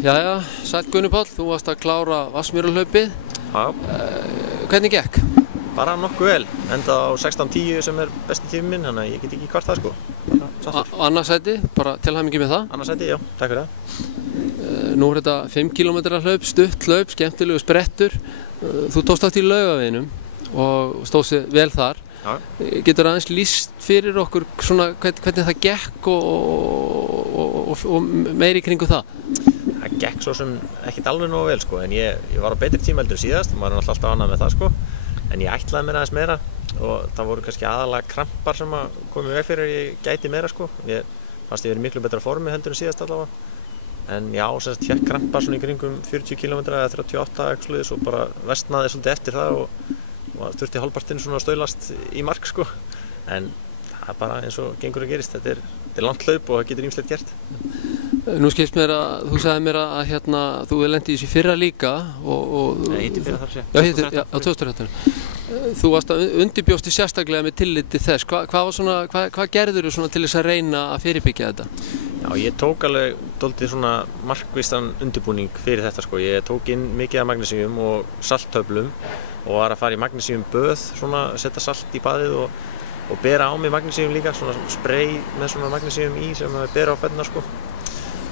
Jæja, sæll Gunni Páll, þú varst að klára Vatnsmýrahlaupið. Já. Hvernig gekk? Bara nokkuð vel, enda á 16:10 sem besti tími minn, þannig að ég get ekki kvart það sko. Og annað sæti, bara til hamingju með það. Annað sæti, já, takk fyrir það. Nú þetta 5 km hlaup, stutt hlaup, skemmtilegu sprettur. Þú tókst átt í Laugaveginum og stóðst þig vel þar. Já. Getur aðeins lýst fyrir okkur svona hvernig það gekk og meiri kringu það? Það gekk svo sem ekkert alveg nógu vel sko, en ég var á betri tíma heldur en síðast, maður er alltaf ánægður með það sko. En ég ætlaði mér aðeins meira og það voru kannski aðalega krampar sem komu í veg fyrir að ég gæti meira sko. Ég fannst ég verið miklu betra formi heldur en síðast allavega. En já, semst fékk krampar svona í kringum 40 km eða 38 eitthvað svoleiðis og bara versnaði svolítið eftir það og þurfti hálfpartinn svona að staulast í mark sko. En það er bara eins og gengur að gerist, þetta er langt hlaup og það getur ýmislegt gert. Nú skilst mér að, þú sagði mér að þú lenti í þessu fyrra líka Nei, hitti fyrra þar sé. Já, á 2013. Þú varst að undirbjóstu sérstaklega með tilliti þess. Hvað gerðirðu svona til þess að reyna að fyrirbyggja þetta? Já, ég tók alveg dálítið svona markvissan undirbúning fyrir þetta sko. Ég tók inn mikið af magnesíum og salttöflum og var að fara í magnesíumböð, svona setja salt í baðið og bera á mig magnesíum líka, svona spray með svona magnesíum í sem við bera á fæturna sko.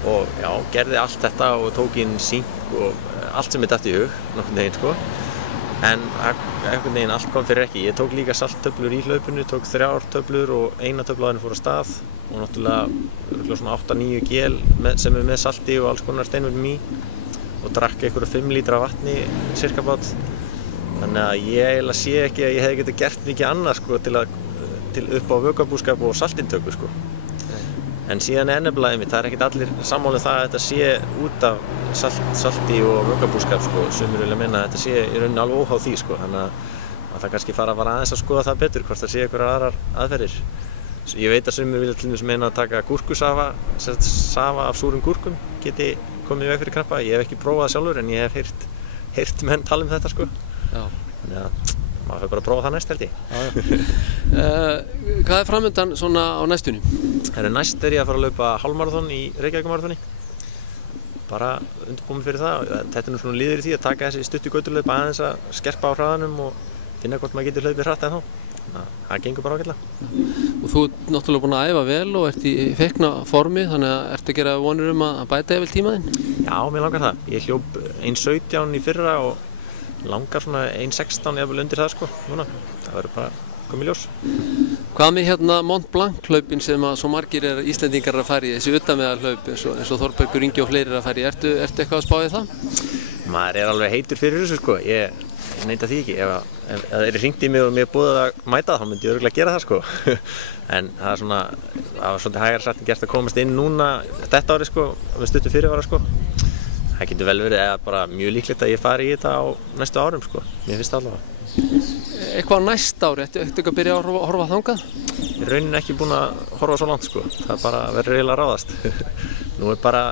Og já, gerði allt þetta og tók inn sink og allt sem datt í hug, nokkurn veginn sko. En einhvern veginn allt kom fyrir ekki. Ég tók líka salttöflur í hlaupinu, tók 3 töflur og 1 töfla á henni fór af stað og náttúrulega svona 8-9 gél sem með salti og alls konar steinvöldum í og drakk einhverja 5 lítra vatni cirka bát. Þannig að ég eiginlega sé ekki að ég hefði getað gert mikið annað sko til upp á vökvabúskap og saltintöku sko. En síðan nefnilega einmitt, það ekkert allir sammála það að þetta sé út af salti og vökvabúskap sko, sumir vilja meina að þetta sé í rauninni alveg óháð því sko, þannig að það kannski fara bara aðeins að skoða það betur, hvort það sé einhverjar aðrar aðferðir. Ég veit að sumir vilja til dæmis meina að taka gúrkusafa, safa af súrum gúrkum, geti komið í veg fyrir krampa. Ég hef ekki prófað það sjálfur en ég hef heyrt menn tala um þetta sko. Já. Þannig að maður fyrir bara að prófa það næst held ég. Hvað er framundan svona á næstunni? Næst ég að fara að laupa hálfmaraþon í Reykjavíkurmaraþoni. Bara undirbúin fyrir það. Þetta er nú svona liður í því að taka þessi stuttu göturhlaup aðeins að skerpa á hraðanum og finna hvort maður getur hlaupið hratt en þá. Það gengur bara ágætlega. Og þú ert náttúrulega búin að æfa vel og ert í feikna formi, þannig að ertu að gera vonir að bæta vel tímaðinn? Já, mér langar það. Ég hljóp 1:17 í fyrra og langar svona 1:16 jafnvel undir það sko, núna. Það verður bara komið í ljós. Hvað með Mont Blanc hlaupin sem að svo margir Íslendingar að fara í, þessi utanvegarhlaup eins og Þórbergur Ingi og fleiri að fara í, ertu eitthvað að spá í það? Maður er alveg heitur fyrir þessu sko, ég neita því ekki. Ef það er hringt í mig og mér er boðið að mæta þá myndi ég örugglega gera það sko. En það var svolítið hægara sagt gert að komast inn núna þetta árið sko, með stuttu fyrirvara sko. Það getur vel verið eða bara mjög líklegt að ég fari í þetta á næstu árum sko, mér finnst það allavega. Eitthvað á næsta ári, ertu ekki að byrja að horfa þangað? Ég er rauninni ekki búinn að horfa svo langt sko, það bara verður eiginlega að ráðast. Nú er bara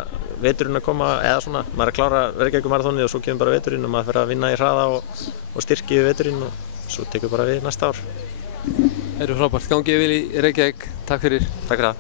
veturinn að koma, eða svona, maður er að klára Reykjavíkurmaraþonið og svo kemur bara veturinn og maður fer að vinna í hraða og styrki við veturinn og svo tekur bara við næsta ár. Frábært, gangið vel í Reykjavík, takk fyrir. Takk fyrir það.